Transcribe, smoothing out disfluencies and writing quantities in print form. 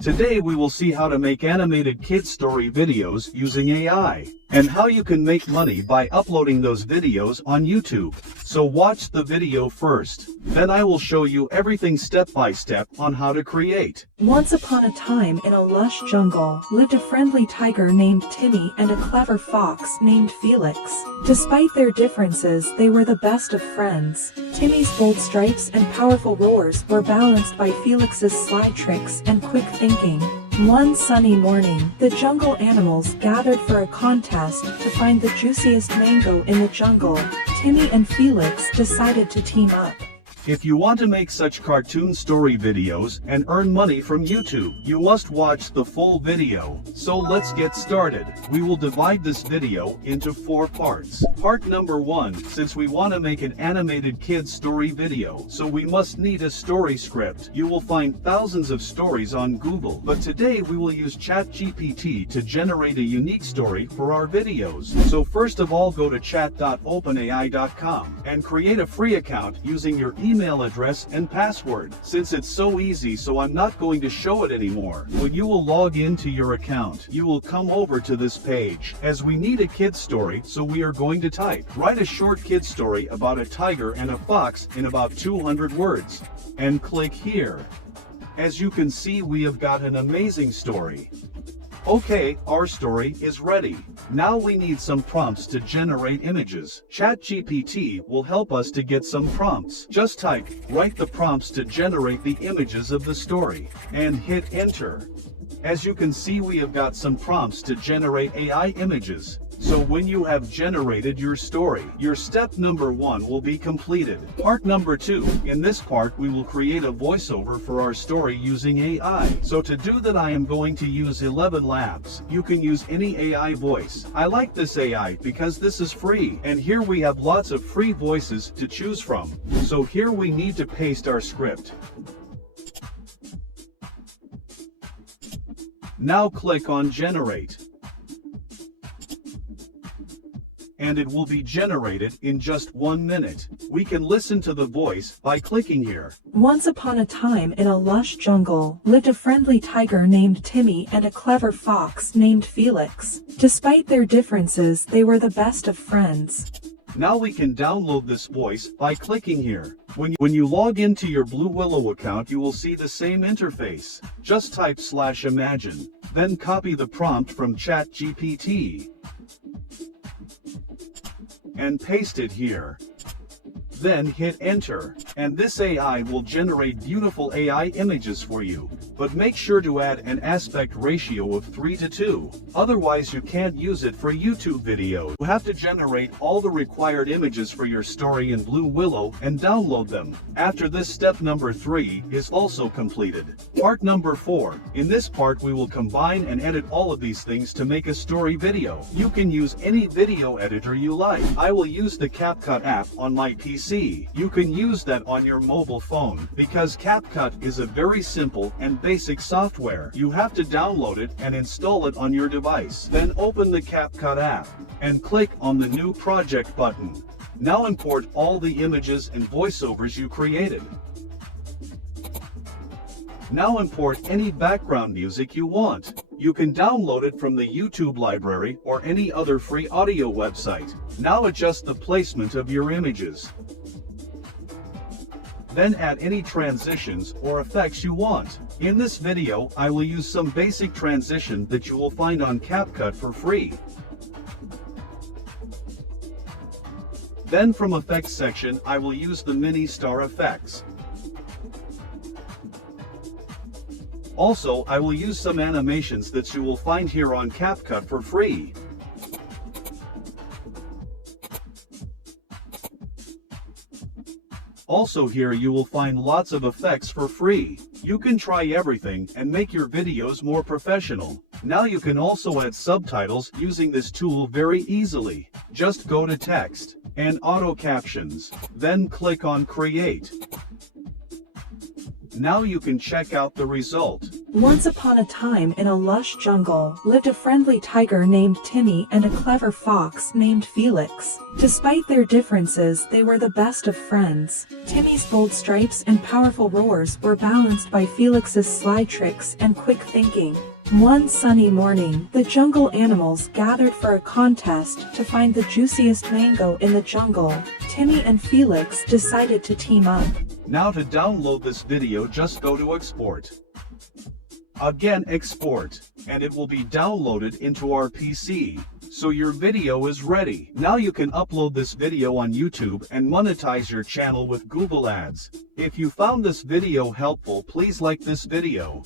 Today we will see how to make animated kid story videos using AI, and how you can make money by uploading those videos on YouTube. So watch the video first, then I will show you everything step by step on how to create. Once upon a time in a lush jungle, lived a friendly tiger named Timmy and a clever fox named Felix. Despite their differences, they were the best of friends. Timmy's bold stripes and powerful roars were balanced by Felix's sly tricks and quick thinking. One sunny morning, the jungle animals gathered for a contest to find the juiciest mango in the jungle. Timmy and Felix decided to team up. If you want to make such cartoon story videos and earn money from YouTube, you must watch the full video. So let's get started. We will divide this video into 4 parts. Part number 1, since we want to make an animated kids story video, so we must need a story script. You will find thousands of stories on Google, but today we will use Chat GPT to generate a unique story for our videos. So first of all, go to chat.openai.com and create a free account using your email address and password. Since it's so easy, so I'm not going to show it anymore. When you will log into your account, you will come over to this page. As we need a kid story, so we are going to write a short kid story about a tiger and a fox in about 200 words. And click here. As you can see, we have got an amazing story. Okay, our story is ready. Now we need some prompts to generate images. Chat GPT will help us to get some prompts. Just write the prompts to generate the images of the story, and hit enter. As you can see, we have got some prompts to generate AI images. So when you have generated your story, your step number 1 will be completed. Part number 2, in this part we will create a voiceover for our story using AI. So to do that, I am going to use 11 Labs. You can use any AI voice. I like this AI because this is free, and here we have lots of free voices to choose from. So here we need to paste our script. Now click on Generate. And it will be generated in just 1 minute. We can listen to the voice by clicking here. Once upon a time in a lush jungle, lived a friendly tiger named Timmy and a clever fox named Felix. Despite their differences, they were the best of friends. Now we can download this voice by clicking here. When you log into your Blue Willow account, you will see the same interface. Just type /imagine, then copy the prompt from Chat GPT and paste it here. Then hit enter, and this AI will generate beautiful AI images for you. But make sure to add an aspect ratio of 3:2. Otherwise you can't use it for YouTube videos. You have to generate all the required images for your story in Blue Willow and download them. After this, step number 3 is also completed. Part number 4. In this part we will combine and edit all of these things to make a story video. You can use any video editor you like. I will use the CapCut app on my PC. You can use that on your mobile phone, because CapCut is a very simple and basic software. You have to download it and install it on your device. Then open the CapCut app and click on the New Project button. Now import all the images and voiceovers you created. Now import any background music you want. You can download it from the YouTube library or any other free audio website. Now adjust the placement of your images. Then add any transitions or effects you want. In this video, I will use some basic transition that you will find on CapCut for free. Then from Effects section, I will use the mini star effects. Also, I will use some animations that you will find here on CapCut for free. Also here you will find lots of effects for free. You can try everything and make your videos more professional. Now you can also add subtitles using this tool very easily. Just go to Text and Auto Captions, then click on Create. Now you can check out the result. Once upon a time in a lush jungle, lived a friendly tiger named Timmy and a clever fox named Felix. Despite their differences, they were the best of friends. Timmy's bold stripes and powerful roars were balanced by Felix's sly tricks and quick thinking. One sunny morning, the jungle animals gathered for a contest to find the juiciest mango in the jungle. Timmy and Felix decided to team up. Now to download this video, just go to export. Again, export, and it will be downloaded into our PC. So your video is ready. Now you can upload this video on YouTube and monetize your channel with Google Ads. If you found this video helpful, please like this video.